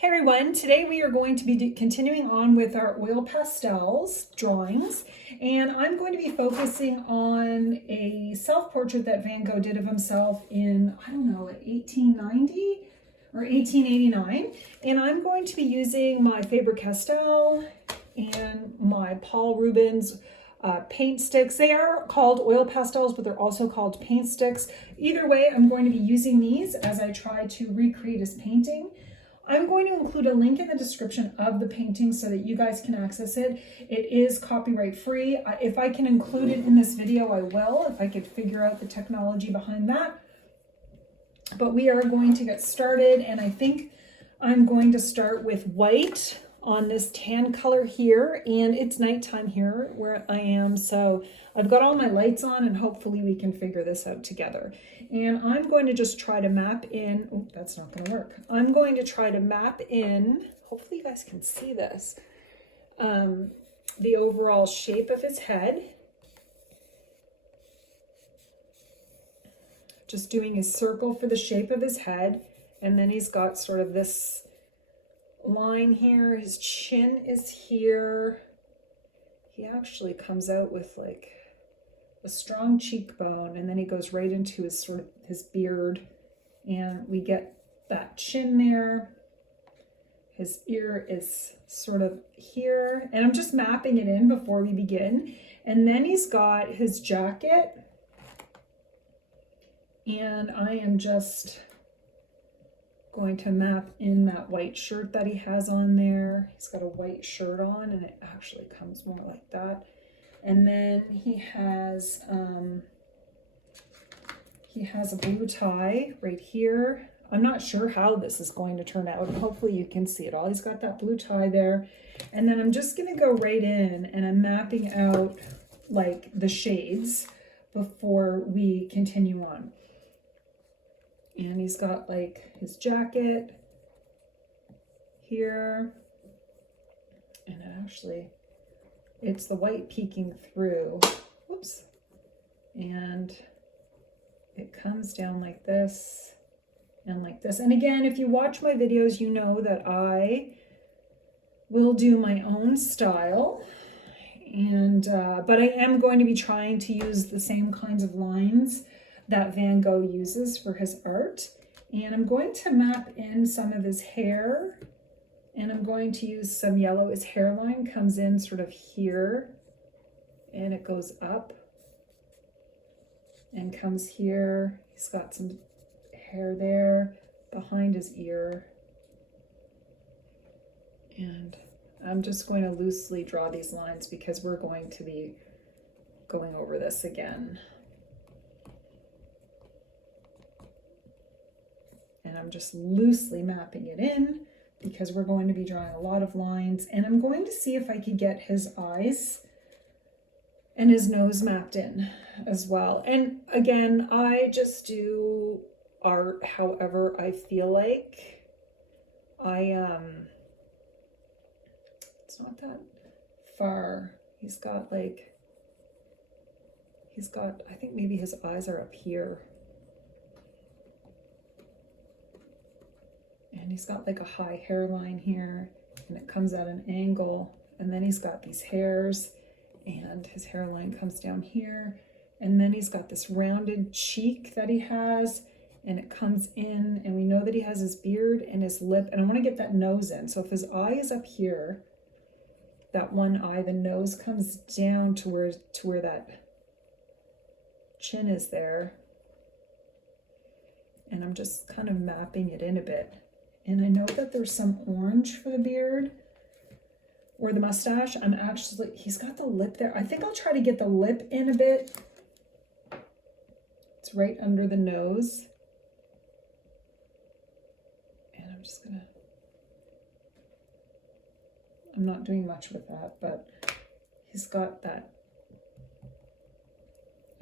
Hey everyone, today we are going to be continuing on with our oil pastels drawings, and I'm going to be focusing on a self-portrait that Van Gogh did of himself in, I don't know, 1890 or 1889, and I'm going to be using my Faber-Castell and my Paul Rubens paint sticks. They are called oil pastels, but they're also called paint sticks. Either way, I'm going to be using these as I try to recreate his painting. I'm going to include a link in the description of the painting so that you guys can access it. It is copyright free. If I can include it in this video, I will, if I could figure out the technology behind that. But we are going to get started, and I think I'm going to start with white on this tan color here, and it's nighttime here where I am, so I've got all my lights on and hopefully we can figure this out together. And I'm going to just try to map in, oh, that's not going to work. I'm going to try to map in, hopefully you guys can see this, the overall shape of his head. Just doing his circle for the shape of his head, and then he's got sort of this line here. His chin is here. He actually comes out with like a strong cheekbone, and then he goes right into his sort of his beard, and we get that chin there. His ear is sort of here, and I'm just mapping it in before we begin. And then he's got his jacket, and I am just going to map in that white shirt that he has on there. He's got a white shirt on, and it actually comes more like that. And then he has a blue tie right here. I'm not sure how this is going to turn out. Hopefully you can see it all. He's got that blue tie there. And then I'm just gonna go right in and I'm mapping out like the shades before we continue on. And he's got like his jacket here, and actually it's the white peeking through, whoops, and it comes down like this and like this. And again, if you watch my videos, you know that I will do my own style, and but I am going to be trying to use the same kinds of lines that Van Gogh uses for his art. And I'm going to map in some of his hair, and I'm going to use some yellow. His hairline comes in sort of here, and it goes up and comes here. He's got some hair there behind his ear. And I'm just going to loosely draw these lines because we're going to be going over this again. And I'm just loosely mapping it in because we're going to be drawing a lot of lines, and I'm going to see if I could get his eyes and his nose mapped in as well. And again, I just do art however I feel like. It's not that far. He's got, I think maybe his eyes are up here. And he's got like a high hairline here, and it comes at an angle, and then he's got these hairs, and his hairline comes down here, and then he's got this rounded cheek that he has, and it comes in, and we know that he has his beard and his lip, and I want to get that nose in. So if his eye is up here, that one eye, the nose comes down to where that chin is there, and I'm just kind of mapping it in a bit. And I know that there's some orange for the beard or the mustache. He's got the lip there. I think I'll try to get the lip in a bit. It's right under the nose. And I'm not doing much with that, but he's got that.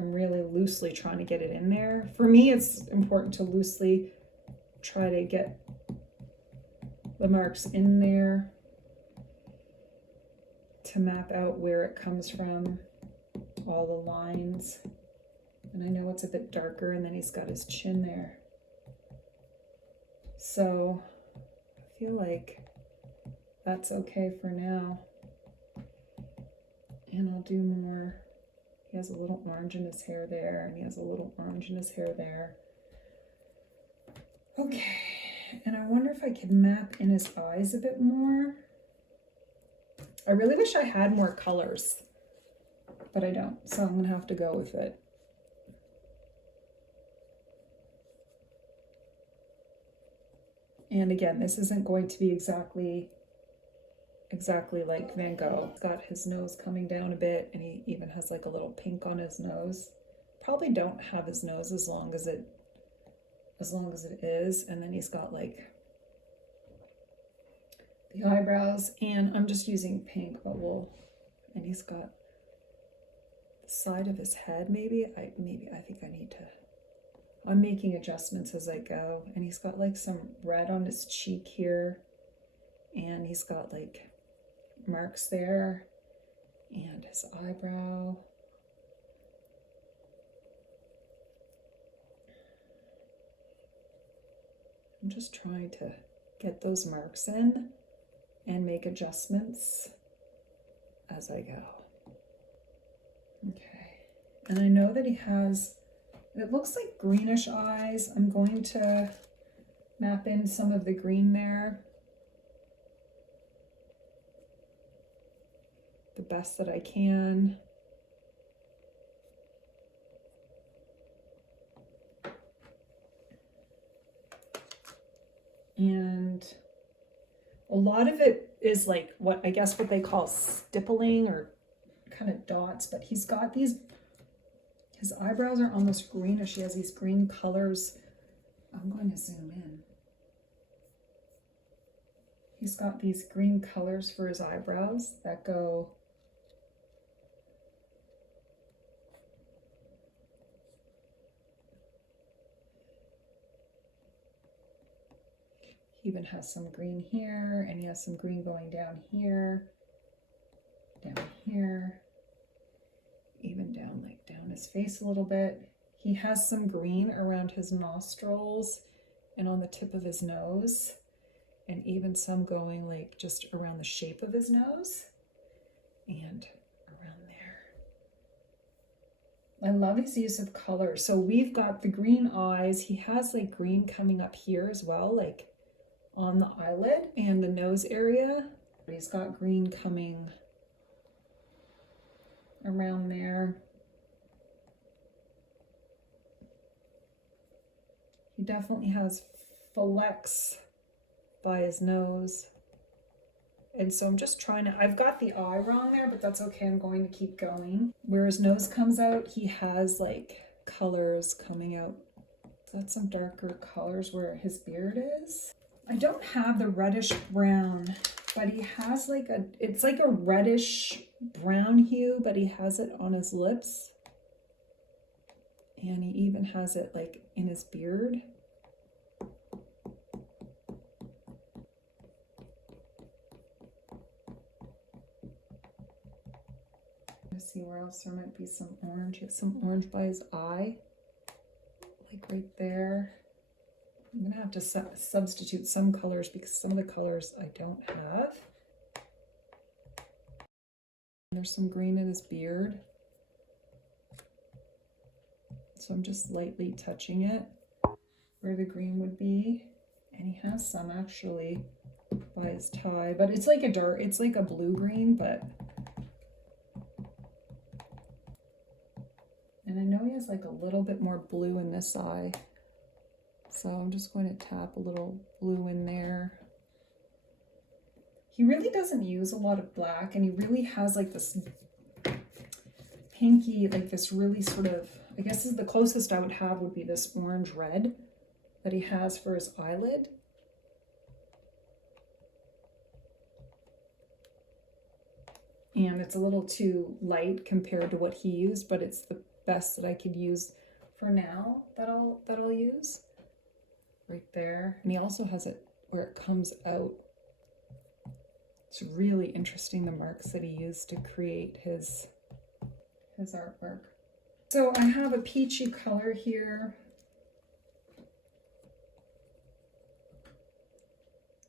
I'm really loosely trying to get it in there. For me, it's important to loosely try to get the marks in there to map out where it comes from, all the lines. And I know it's a bit darker, and then he's got his chin there. So feel like that's okay for now. And I'll do more. He has a little orange in his hair there, and he has a little orange in his hair there. Okay, and I wonder if I could map in his eyes a bit more. I really wish I had more colors, but I don't, so I'm gonna have to go with it. And again, this isn't going to be exactly like Van Gogh. He's got his nose coming down a bit, and he even has like a little pink on his nose. Probably don't have his nose as long as it is, and then he's got like the eyebrows, and I'm just using pink, but and he's got the side of his head. Maybe I think I need to. I'm making adjustments as I go, and he's got like some red on his cheek here, and he's got like marks there, and his eyebrow. I'm just trying to get those marks in and make adjustments as I go. Okay, and I know that he has, it looks like greenish eyes. I'm going to map in some of the green there the best that I can. And a lot of it is like what I guess what they call stippling or kind of dots, but he's got these, his eyebrows are almost greenish. He has these green colors. I'm going to zoom in. He's got these green colors for his eyebrows that go he even has some green here, and he has some green going down here, even down like down his face a little bit. He has some green around his nostrils and on the tip of his nose, and even some going like just around the shape of his nose and around there. I love his use of color. So we've got the green eyes. He has like green coming up here as well, like on the eyelid and the nose area. He's got green coming around there. He definitely has flecks by his nose. And so I'm just trying to, I've got the eye wrong there, but that's okay. I'm going to keep going. Where his nose comes out, he has like colors coming out. That's some darker colors where his beard is. I don't have the reddish brown, but he has like it's like a reddish brown hue, but he has it on his lips. And he even has it like in his beard. Let's see where else there might be some orange. He has some orange by his eye, like right there. I'm gonna have to substitute some colors because some of the colors I don't have. There's some green in his beard. So I'm just lightly touching it where the green would be. And he has some actually by his tie, but it's like it's like a blue-green, but. And I know he has like a little bit more blue in this eye. So I'm just going to tap a little blue in there. He really doesn't use a lot of black, and he really has like this pinky, like this really sort of, I guess is the closest I would have would be this orange red that he has for his eyelid. And it's a little too light compared to what he used, but it's the best that I could use for now that I'll use. Right there. And he also has it where it comes out. It's really interesting, the marks that he used to create his artwork. So I have a peachy color here.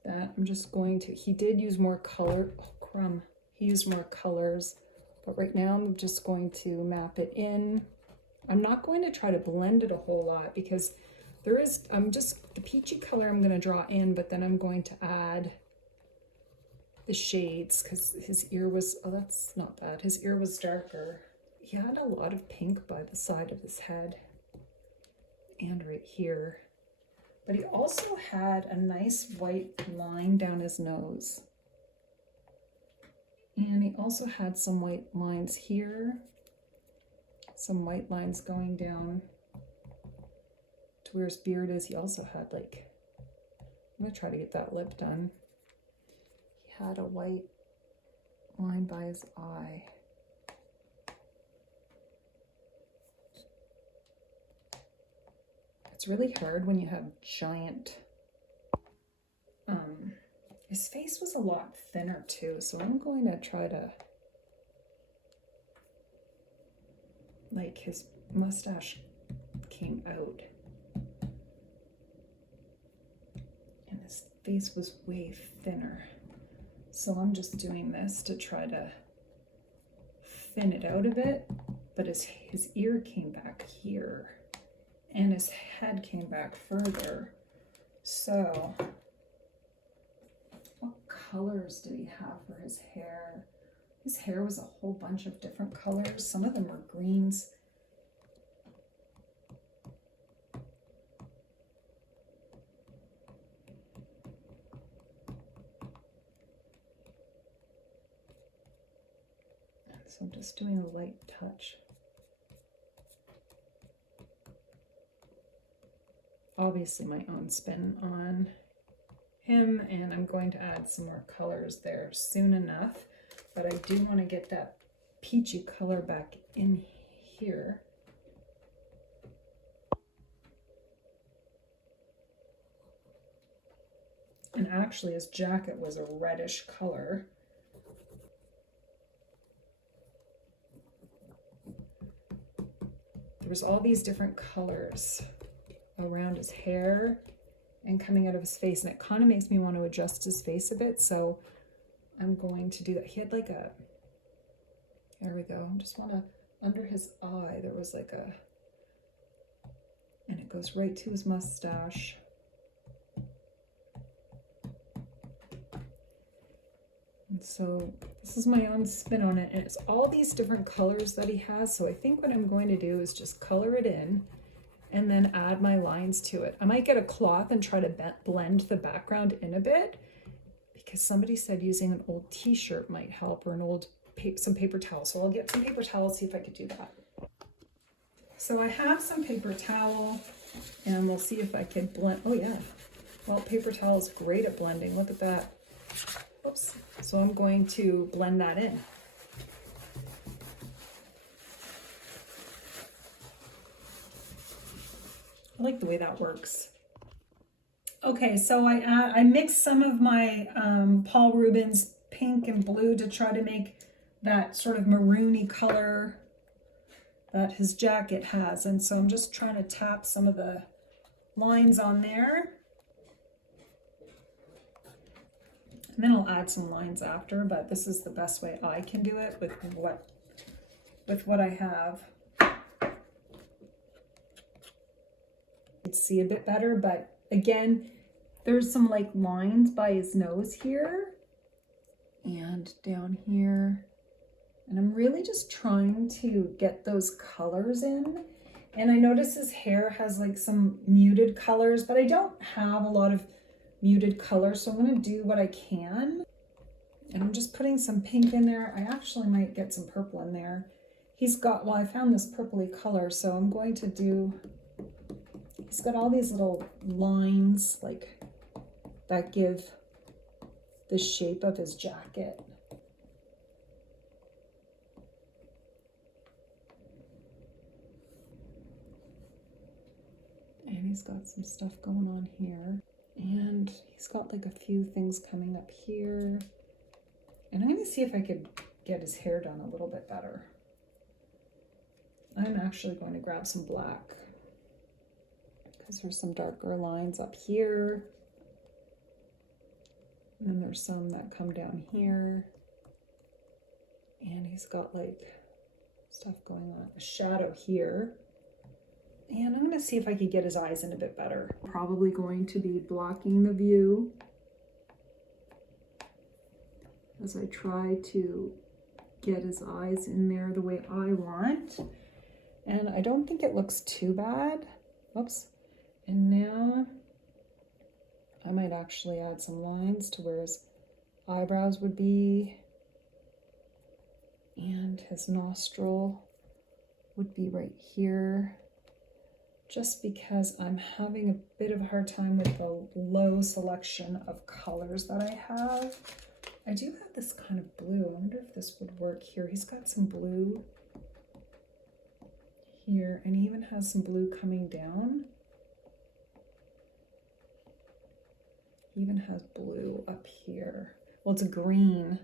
that. I'm just going to, he did use more color, oh crumb, he used more colors, but right now I'm just going to map it in. I'm not going to try to blend it a whole lot because there is, the peachy color I'm going to draw in, but then I'm going to add the shades because his ear was, oh, that's not bad. His ear was darker. He had a lot of pink by the side of his head and right here. But he also had a nice white line down his nose. And he also had some white lines here. Some white lines going down to where his beard is. He also had like, I'm gonna try to get that lip done. He had a white line by his eye. It's really hard when you have giant, his face was a lot thinner too, so I'm going to try to, like his mustache came out and his face was way thinner. So I'm just doing this to try to thin it out a bit, but his ear came back here and his head came back further. So what colors did he have for his hair? His hair was a whole bunch of different colors. Some of them were greens. So I'm just doing a light touch. Obviously my own spin on him, and I'm going to add some more colors there soon enough, but I do want to get that peachy color back in here. And actually his jacket was a reddish color. There was all these different colors around his hair and coming out of his face, and it kind of makes me want to adjust his face a bit, so I'm going to do that. He had like a, there we go, I just want to, under his eye there was like a, and it goes right to his mustache. And so this is my own spin on it, and it's all these different colors that he has, so I think what I'm going to do is just color it in and then add my lines to it. I might get a cloth and try to blend the background in a bit, because somebody said using an old t-shirt might help, or an old some paper towel. So I'll get some paper towel, see if I could do that. So I have some paper towel, and we'll see if I can blend. Oh yeah, well, paper towel is great at blending. Look at that. Oops. So I'm going to blend that in. I like the way that works. Okay, so I mixed some of my Paul Rubens pink and blue to try to make that sort of maroony color that his jacket has. And so I'm just trying to tap some of the lines on there. And then I'll add some lines after, but this is the best way I can do it with what I have. You'd see a bit better, but again, there's some like lines by his nose here and down here. And I'm really just trying to get those colors in. And I notice his hair has like some muted colors, but I don't have a lot of muted colors, so I'm going to do what I can. And I'm just putting some pink in there. I actually might get some purple in there. He's got, well, I found this purpley color, so I'm going to do, he's got all these little lines like that give the shape of his jacket. And he's got some stuff going on here. And he's got like a few things coming up here. And I'm going to see if I could get his hair done a little bit better. I'm actually going to grab some black because there's some darker lines up here. And then there's some that come down here. And he's got like stuff going on, a shadow here. And I'm gonna see if I could get his eyes in a bit better. Probably going to be blocking the view as I try to get his eyes in there the way I want. And I don't think it looks too bad. Oops. And now I might actually add some lines to where his eyebrows would be. And his nostril would be right here. Just because I'm having a bit of a hard time with the low selection of colors that I have. I do have this kind of blue. I wonder if this would work here. He's got some blue here, and he even has some blue coming down. He even has blue up here. Well, it's a green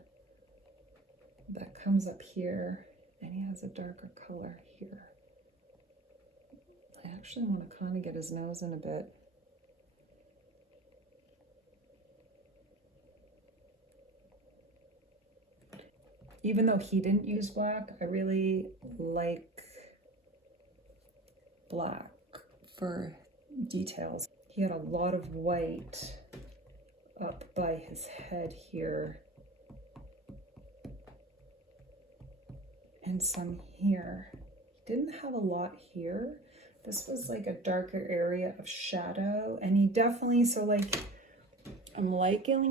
that comes up here, and he has a darker color here. I actually want to kind of get his nose in a bit. Even though he didn't use black, I really like black for details. He had a lot of white up by his head here. And some here. He didn't have a lot here. This was like a darker area of shadow, and he definitely, so like, I'm liking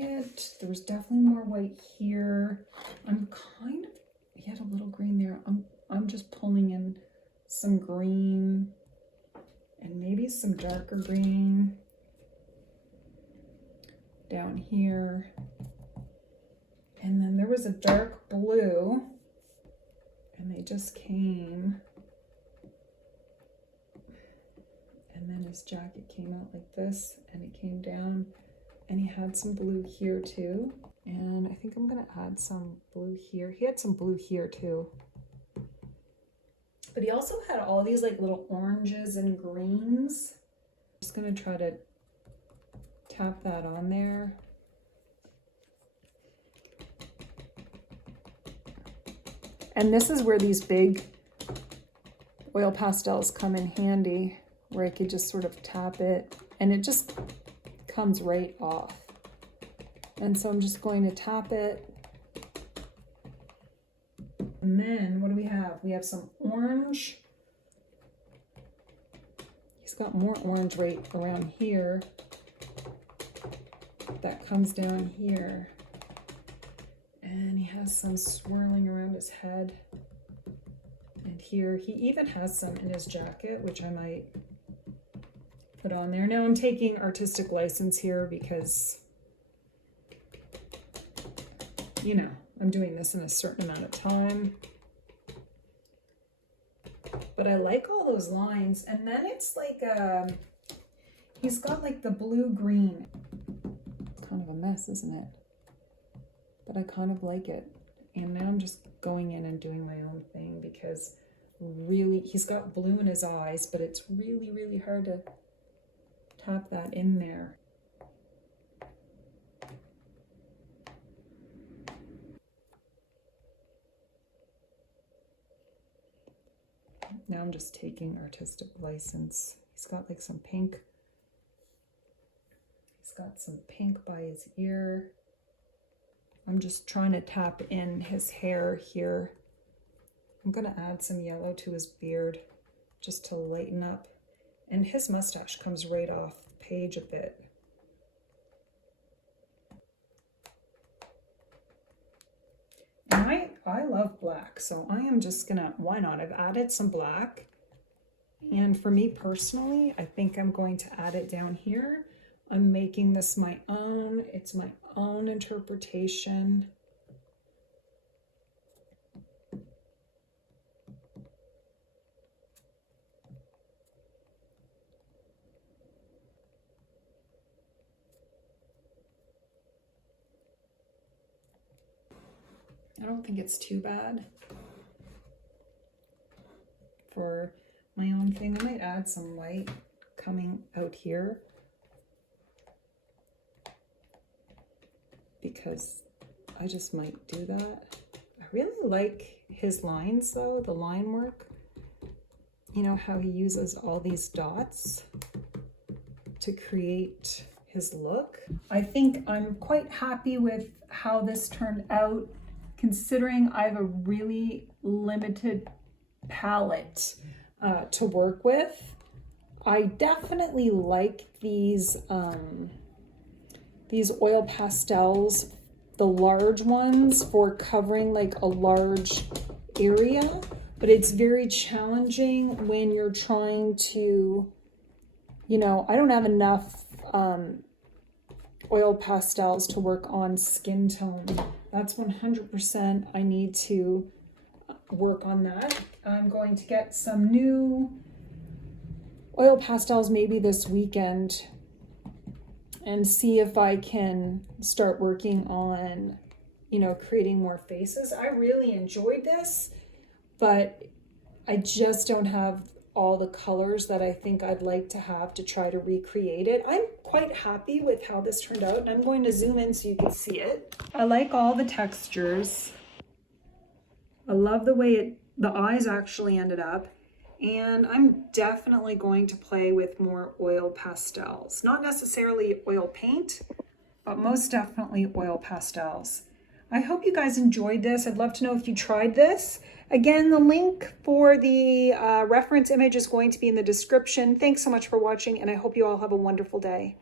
it. There was definitely more white here. I'm kind of, he had a little green there. I'm just pulling in some green and maybe some darker green down here. And then there was a dark blue, and they just came. And then his jacket came out like this, and it came down, and he had some blue here too. And I think I'm gonna add some blue here. He had some blue here too. But he also had all these like little oranges and greens. I'm just gonna try to tap that on there. And this is where these big oil pastels come in handy, where I could just sort of tap it and it just comes right off. And so I'm just going to tap it. And then what do we have? We have some orange. He's got more orange right around here. That comes down here. And he has some swirling around his head. And here, he even has some in his jacket, which I might put on there. Now I'm taking artistic license here because, you know, I'm doing this in a certain amount of time. But I like all those lines. And then it's like, he's got like the blue-green. It's kind of a mess, isn't it? But I kind of like it. And now I'm just going in and doing my own thing because really, he's got blue in his eyes, but it's really, really hard to tap that in there. Now I'm just taking artistic license. He's got like some pink. He's got some pink by his ear. I'm just trying to tap in his hair here. I'm gonna add some yellow to his beard just to lighten up. And his mustache comes right off the page a bit. And I love black, so I am just gonna, why not? I've added some black. And for me personally, I think I'm going to add it down here. I'm making this my own. It's my own interpretation. I don't think it's too bad for my own thing. I might add some white coming out here. because I just might do that. I really like his lines though, the line work. You know how he uses all these dots to create his look. I think I'm quite happy with how this turned out, considering I have a really limited palette to work with. I definitely like these oil pastels, the large ones, for covering like a large area, but it's very challenging when you're trying to, you know, I don't have enough oil pastels to work on skin tone. That's 100%. I need to work on that. I'm going to get some new oil pastels maybe this weekend and see if I can start working on, you know, creating more faces. I really enjoyed this, but I just don't have all the colors that I think I'd like to have to try to recreate it. I'm quite happy with how this turned out, and I'm going to zoom in so you can see it. I like all the textures. I love the way the eyes actually ended up, and I'm definitely going to play with more oil pastels. Not necessarily oil paint, but most definitely oil pastels. I hope you guys enjoyed this. I'd love to know if you tried this. Again, the link for the reference image is going to be in the description. Thanks so much for watching, and I hope you all have a wonderful day.